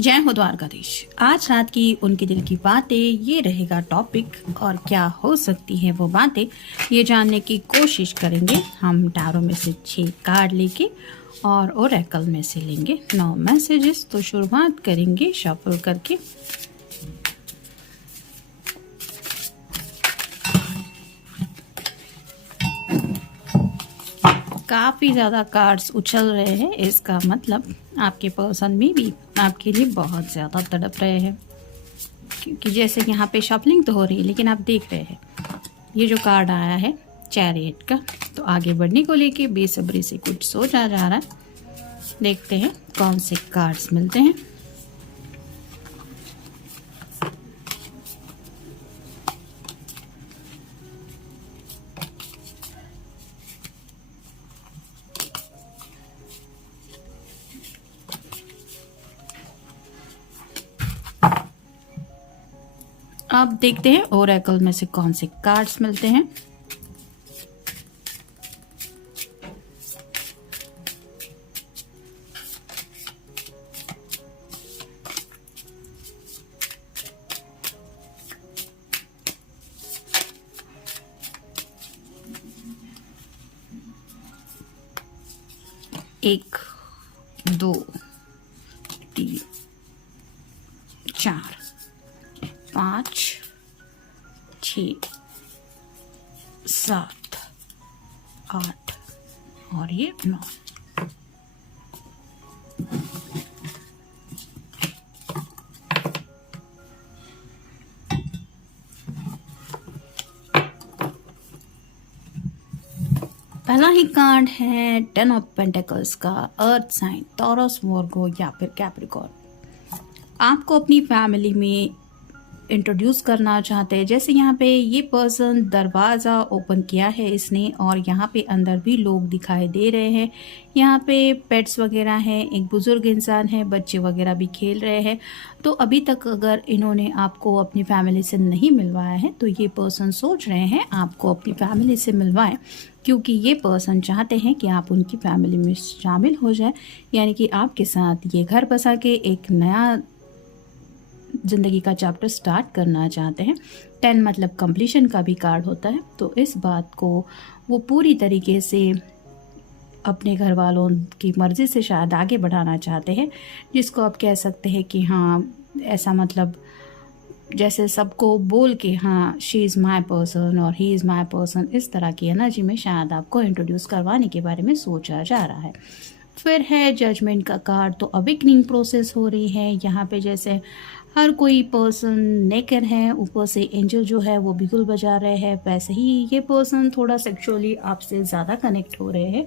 जय हो द्वारकाधीश। आज रात की उनके दिल की बातें ये रहेगा टॉपिक, और क्या हो सकती है वो बातें ये जानने की कोशिश करेंगे हम टैरो में से 6 कार्ड लेके और ओरेकल में से लेंगे 9 मैसेजेस। तो शुरुआत करेंगे शफल करके। काफ़ी ज़्यादा कार्ड्स उछल रहे हैं, इसका मतलब आपके पर्सन में भी आपके लिए बहुत ज़्यादा तड़प रहे हैं, क्योंकि जैसे यहाँ पे शफलिंग तो हो रही है लेकिन आप देख रहे हैं ये जो कार्ड आया है चैरियट का, तो आगे बढ़ने को लेके बेसब्री से कुछ सोचा जा रहा है। देखते हैं कौन से कार्ड्स मिलते हैं। अब देखते हैं ओरेकल में से कौन से कार्ड्स मिलते हैं। एक, 2, 3, 4, 5, 6, 7, 8 और ये 9। पहला ही कार्ड है 10 ऑफ पेंटिकल्स का, अर्थ साइन, टॉरस, वर्गो या फिर कैप्रिकॉर्न। आपको अपनी फैमिली में इंट्रोड्यूस करना चाहते हैं। जैसे यहाँ पे ये पर्सन दरवाज़ा ओपन किया है इसने, और यहाँ पे अंदर भी लोग दिखाई दे रहे हैं। यहाँ पे पेट्स वगैरह हैं, एक बुजुर्ग इंसान है, बच्चे वगैरह भी खेल रहे हैं। तो अभी तक अगर इन्होंने आपको अपनी फैमिली से नहीं मिलवाया है तो ये पर्सन सोच रहे हैं आपको अपनी फैमिली से मिलवाएं, क्योंकि ये पर्सन चाहते हैं कि आप उनकी फैमिली में शामिल हो जाए, यानी कि आपके साथ ये घर बसा के एक नया ज़िंदगी का चैप्टर स्टार्ट करना चाहते हैं। 10 मतलब कंप्लीशन का भी कार्ड होता है, तो इस बात को वो पूरी तरीके से अपने घर वालों की मर्ज़ी से शायद आगे बढ़ाना चाहते हैं, जिसको आप कह सकते हैं कि हाँ, ऐसा मतलब जैसे सबको बोल के हाँ शी इज़ माई पर्सन और ही इज़ माई पर्सन, इस तरह की एनर्जी में शायद आपको इंट्रोड्यूस करवाने के बारे में सोचा जा रहा है। फिर है जजमेंट का कार्ड, तो अवेकनिंग प्रोसेस हो रही है यहाँ पे। जैसे हर कोई पर्सन नेकर है, ऊपर से एंजल जो है वो बिगुल बजा रहे हैं, वैसे ही ये पर्सन थोड़ा सेक्सुअली आपसे ज़्यादा कनेक्ट हो रहे हैं,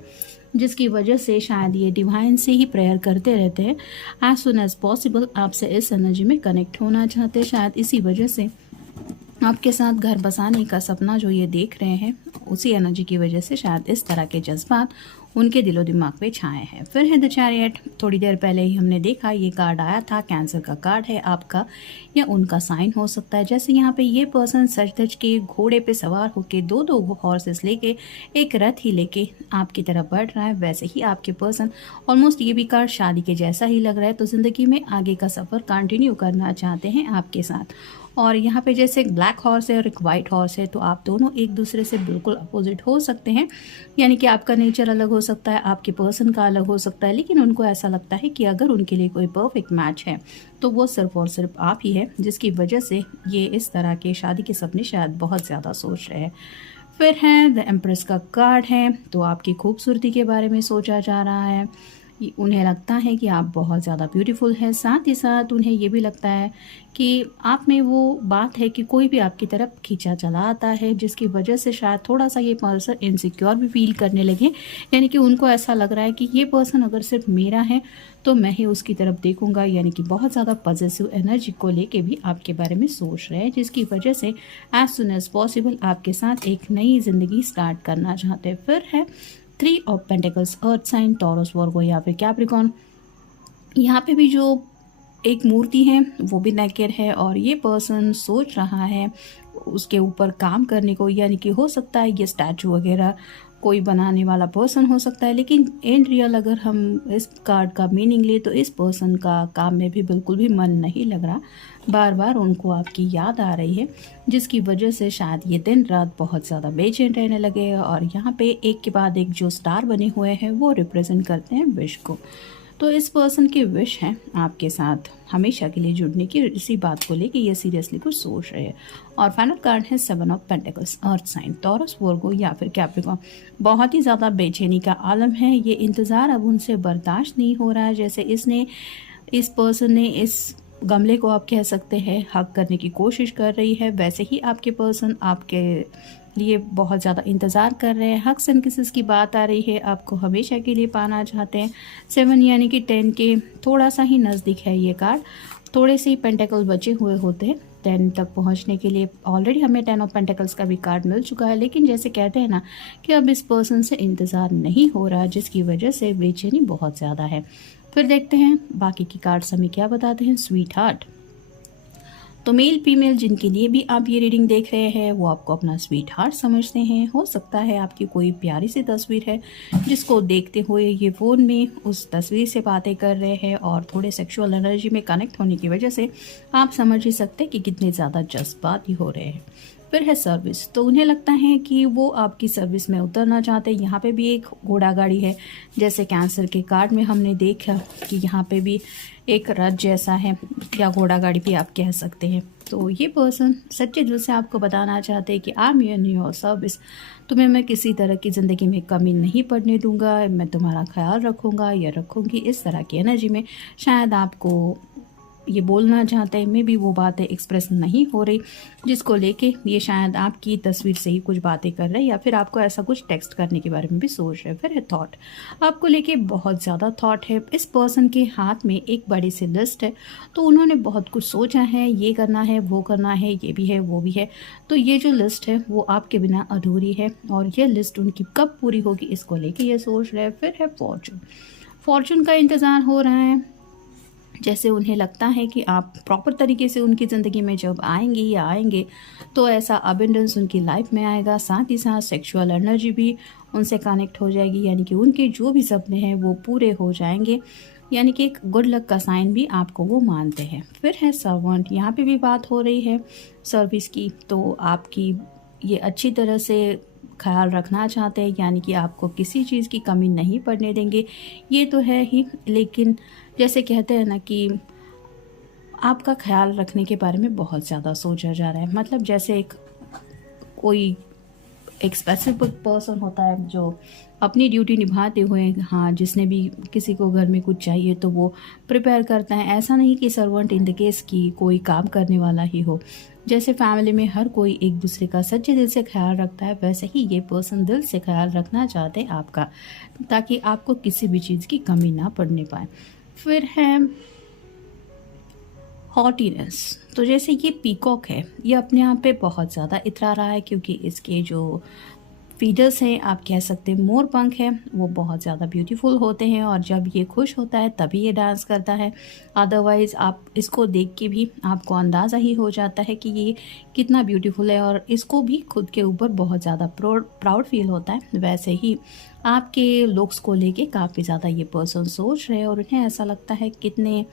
जिसकी वजह से शायद ये डिवाइन से ही प्रेयर करते रहते हैं। एज सुन एज पॉसिबल आपसे इस एनर्जी में कनेक्ट होना चाहते हैं। शायद इसी वजह से आपके साथ घर बसाने का सपना जो ये देख रहे हैं, उसी एनर्जी की वजह से शायद इस तरह के जज्बात उनके दिलो दिमाग पे छाए हैं। फिर है द चैरियट। थोड़ी देर पहले ही हमने देखा ये कार्ड आया था, कैंसर का कार्ड है, आपका या उनका साइन हो सकता है। जैसे यहाँ पे ये पर्सन सच धज के घोड़े पे सवार होके दो हॉर्सेस लेके एक रथ ही लेके आपकी तरफ बढ़ रहा है, वैसे ही आपके पर्सन ऑलमोस्ट ये भी कार्ड शादी के जैसा ही लग रहा है। तो ज़िंदगी में आगे का सफ़र कंटिन्यू करना चाहते हैं आपके साथ। और यहाँ पे जैसे एक ब्लैक हॉर्स है और एक वाइट हॉर्स है, तो आप दोनों एक दूसरे से बिल्कुल अपोजिट हो सकते हैं, यानी कि आपका नेचर अलग हो सकता है, आपके पर्सन का अलग हो सकता है, लेकिन उनको ऐसा लगता है कि अगर उनके लिए कोई परफेक्ट मैच है तो वो सिर्फ और सिर्फ आप ही है, जिसकी वजह से ये इस तरह के शादी के सपने शायद बहुत ज़्यादा सोच रहे हैं। फिर है द एम्प्रेस का कार्ड है, तो आपकी खूबसूरती के बारे में सोचा जा रहा है। उन्हें लगता है कि आप बहुत ज़्यादा ब्यूटीफुल हैं, साथ ही साथ उन्हें ये भी लगता है कि आप में वो बात है कि कोई भी आपकी तरफ खींचा चला आता है, जिसकी वजह से शायद थोड़ा सा ये पर्सन इनसिक्योर भी फील करने लगे, यानी कि उनको ऐसा लग रहा है कि ये पर्सन अगर सिर्फ मेरा है तो मैं ही उसकी तरफ देखूंगा, यानी कि बहुत ज़्यादा पॉजिटिव एनर्जी को लेके भी आपके बारे में सोच रहे हैं, जिसकी वजह से एज सुन एज पॉसिबल आपके साथ एक नई ज़िंदगी स्टार्ट करना चाहते हैं। फिर है 3 of pentacles, earth sign, Taurus, Virgo या फिर कैप्रिकॉर्न। यहाँ पे भी जो एक मूर्ति है वो भी नेकेड है, और ये पर्सन सोच रहा है उसके ऊपर काम करने को, यानी कि हो सकता है ये स्टैचू वगैरह कोई बनाने वाला पर्सन हो सकता है, लेकिन इन रियल अगर हम इस कार्ड का मीनिंग ले तो इस पर्सन का काम में भी बिल्कुल भी मन नहीं लग रहा, बार बार उनको आपकी याद आ रही है, जिसकी वजह से शायद ये दिन रात बहुत ज़्यादा बेचैन रहने लगे। और यहाँ पे एक के बाद एक जो स्टार बने हुए हैं वो रिप्रेजेंट करते हैं विश को। तो इस पर्सन की विश है आपके साथ हमेशा के लिए जुड़ने की, इसी बात को लेके ये सीरियसली कुछ सोच रहे हैं। और फाइनल कार्ड है 7 of pentacles, earth sign, Taurus, Virgo या फिर कैप्रिकॉर्न। बहुत ही ज़्यादा बेचैनी का आलम है, ये इंतज़ार अब उनसे बर्दाश्त नहीं हो रहा है। जैसे इस पर्सन ने इस गमले को आप कह सकते हैं हक करने की कोशिश कर रही है, वैसे ही आपके पर्सन आपके लिए बहुत ज़्यादा इंतज़ार कर रहे हैं। हक्स एंड किसेस की बात आ रही है, आपको हमेशा के लिए पाना चाहते हैं। 7 यानी कि 10 के थोड़ा सा ही नज़दीक है ये कार्ड, थोड़े से ही पेंटिकल बचे हुए होते हैं 10 तक पहुंचने के लिए। ऑलरेडी हमें 10 ऑफ पेंटिकल्स का भी कार्ड मिल चुका है, लेकिन जैसे कहते हैं ना कि अब इस पर्सन से इंतज़ार नहीं हो रहा, जिसकी वजह से बेचैनी बहुत ज़्यादा है। फिर देखते हैं बाकी की कार्ड्स हमें क्या बताते हैं। स्वीट हार्ट, तो मेल फीमेल जिनके लिए भी आप ये रीडिंग देख रहे हैं वो आपको अपना स्वीट हार्ट समझते हैं। हो सकता है आपकी कोई प्यारी सी तस्वीर है जिसको देखते हुए ये फ़ोन में उस तस्वीर से बातें कर रहे हैं, और थोड़े सेक्सुअल एनर्जी में कनेक्ट होने की वजह से आप समझ ही सकते हैं कि कितने ज़्यादा जज्बाती हो रहे हैं। फिर है सर्विस, तो उन्हें लगता है कि वो आपकी सर्विस में उतरना चाहते हैं। यहाँ पे भी एक घोड़ा गाड़ी है, जैसे कैंसर के कार्ड में हमने देखा कि यहाँ पे भी एक रथ जैसा है, या घोड़ा गाड़ी भी आप कह सकते हैं। तो ये पर्सन सच्चे दिल से आपको बताना चाहते हैं कि I am in your service, तुम्हें मैं किसी तरह की ज़िंदगी में कमी नहीं पड़ने दूंगा, मैं तुम्हारा ख्याल रखूंगा या रखूंगी। इस तरह की एनर्जी में शायद आपको ये बोलना चाहते हैं, मे भी वो बातें एक्सप्रेस नहीं हो रही, जिसको लेके ये शायद आपकी तस्वीर से ही कुछ बातें कर रहे हैं, या फिर आपको ऐसा कुछ टेक्स्ट करने के बारे में भी सोच रहे हैं। फिर है थॉट, आपको लेके बहुत ज़्यादा थॉट है। इस पर्सन के हाथ में एक बड़ी सी लिस्ट है, तो उन्होंने बहुत कुछ सोचा है, ये करना है, वो करना है, ये भी है, वो भी है। तो ये जो लिस्ट है वो आपके बिना अधूरी है, और ये लिस्ट उनकी कब पूरी होगी इसको लेके ये सोच रहे हैं। फिर है फॉर्चून, फॉर्चून का इंतज़ार हो रहा है, जैसे उन्हें लगता है कि आप प्रॉपर तरीके से उनकी ज़िंदगी में जब आएंगे तो ऐसा अबेंडेंस उनकी लाइफ में आएगा, साथ ही साथ सेक्सुअल एनर्जी भी उनसे कनेक्ट हो जाएगी, यानी कि उनके जो भी सपने हैं वो पूरे हो जाएंगे, यानी कि एक गुड लक का साइन भी आपको वो मानते हैं। फिर है सर्वेंट, यहाँ पे भी बात हो रही है सर्विस की, तो आपकी ये अच्छी तरह से ख्याल रखना चाहते हैं, यानी कि आपको किसी चीज़ की कमी नहीं पड़ने देंगे, ये तो है ही। लेकिन जैसे कहते हैं ना कि आपका ख्याल रखने के बारे में बहुत ज़्यादा सोचा जा रहा है, मतलब जैसे कोई एक स्पेसिफिक पर्सन होता है जो अपनी ड्यूटी निभाते हुए, हाँ, जिसने भी किसी को घर में कुछ चाहिए तो वो प्रिपेयर करता है। ऐसा नहीं कि सर्वेंट इन द केस की कोई काम करने वाला ही हो, जैसे फैमिली में हर कोई एक दूसरे का सच्चे दिल से ख्याल रखता है, वैसे ही ये पर्सन दिल से ख्याल रखना चाहते हैं आपका, ताकि आपको किसी भी चीज़ की कमी ना पड़ने पाए। फिर है हॉटीनेस, तो जैसे ये पीकॉक है, ये अपने आप पे बहुत ज़्यादा इतरा रहा है, क्योंकि इसके जो फीडर्स हैं, आप कह सकते हैं मोर पंख है, वो बहुत ज़्यादा ब्यूटीफुल होते हैं, और जब ये खुश होता है तभी ये डांस करता है। अदरवाइज़ आप इसको देख के भी आपको अंदाज़ा ही हो जाता है कि ये कितना ब्यूटीफुल है, और इसको भी खुद के ऊपर बहुत ज़्यादा प्राउड फील होता है। वैसे ही आपके लुक्स को लेके काफ़ी ज़्यादा ये पर्सन सोच रहे हैं, और उन्हें ऐसा लगता है कितने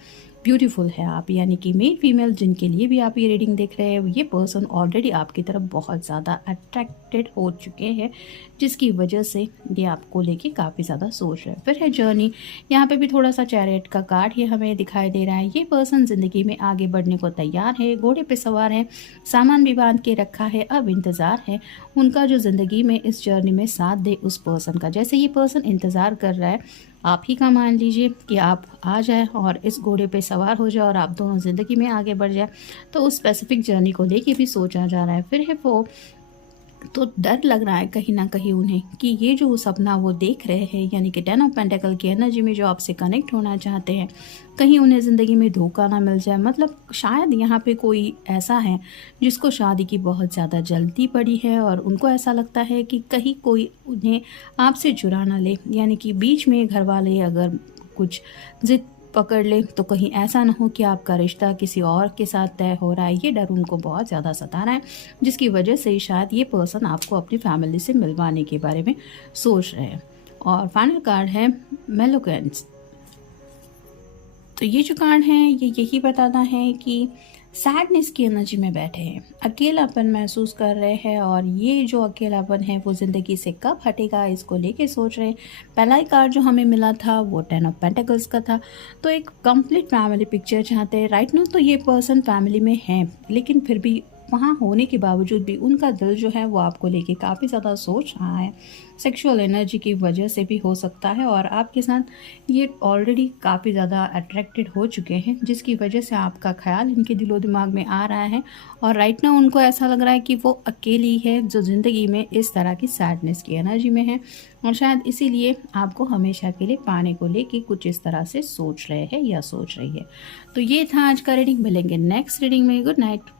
ब्यूटीफुल है आप, यानी कि मेल फीमेल जिनके लिए भी आप ये रीडिंग देख रहे हैं, ये पर्सन ऑलरेडी आपकी तरफ बहुत ज़्यादा अट्रैक्टेड हो चुके हैं, जिसकी वजह से ये आपको लेके काफ़ी ज़्यादा सोच रहे हैं। फिर है जर्नी, यहाँ पे भी थोड़ा सा चैरियट का कार्ड ही हमें दिखाई दे रहा है। ये पर्सन ज़िंदगी में आगे बढ़ने को तैयार है, घोड़े पे सवार है, सामान भी बांध के रखा है, अब इंतज़ार है उनका जो ज़िंदगी में इस जर्नी में साथ दे उस पर्सन का। जैसे ये पर्सन इंतज़ार कर रहा है आप ही का, मान लीजिए कि आप आ जाए और इस घोड़े पे सवार हो जाए और आप दोनों ज़िंदगी में आगे बढ़ जाए, तो उस स्पेसिफिक जर्नी को लेके भी सोचा जा रहा है। फिर है वो, तो डर लग रहा है कहीं ना कहीं उन्हें कि ये जो सपना वो देख रहे हैं, यानी कि 10 ऑफ पेंटिकल की एनर्जी में जो आपसे कनेक्ट होना चाहते हैं, कहीं उन्हें ज़िंदगी में धोखा ना मिल जाए। मतलब शायद यहाँ पे कोई ऐसा है जिसको शादी की बहुत ज़्यादा जल्दी पड़ी है, और उनको ऐसा लगता है कि कहीं कोई उन्हें आपसे चुरा ना ले, यानी कि बीच में घर वाले अगर कुछ जिद पकड़ ले तो कहीं ऐसा ना हो कि आपका रिश्ता किसी और के साथ तय हो रहा है। ये डर उनको बहुत ज़्यादा सता रहा है, जिसकी वजह से शायद ये पर्सन आपको अपनी फैमिली से मिलवाने के बारे में सोच रहे हैं। और फाइनल कार्ड है मेलोकेंस। तो ये जो कार्ड है ये यही बताता है कि सैडनेस की एनर्जी में बैठे हैं, अकेलापन महसूस कर रहे हैं, और ये जो अकेलापन है वो ज़िंदगी से कब हटेगा इसको लेके सोच रहे हैं। पहला ही कार्ड जो हमें मिला था वो 10 ऑफ पेंटिकल्स का था। तो एक कंप्लीट फैमिली पिक्चर चाहते हैं राइट नाउ। तो ये पर्सन फैमिली में है, लेकिन फिर भी वहाँ होने के बावजूद भी उनका दिल जो है वो आपको लेके काफ़ी ज़्यादा सोच रहा है। सेक्सुअल एनर्जी की वजह से भी हो सकता है, और आपके साथ ये ऑलरेडी काफ़ी ज़्यादा अट्रैक्टेड हो चुके हैं, जिसकी वजह से आपका ख्याल इनके दिलो दिमाग में आ रहा है। और राइट नाउ उनको ऐसा लग रहा है कि वो अकेली है जो ज़िंदगी में इस तरह की सैडनेस की एनर्जी में है, और शायद इसीलिए आपको हमेशा के लिए पाने को लेके कुछ इस तरह से सोच रहे हैं या सोच रही है। तो ये था आज का रीडिंग। मिलेंगे नेक्स्ट रीडिंग में। Good night.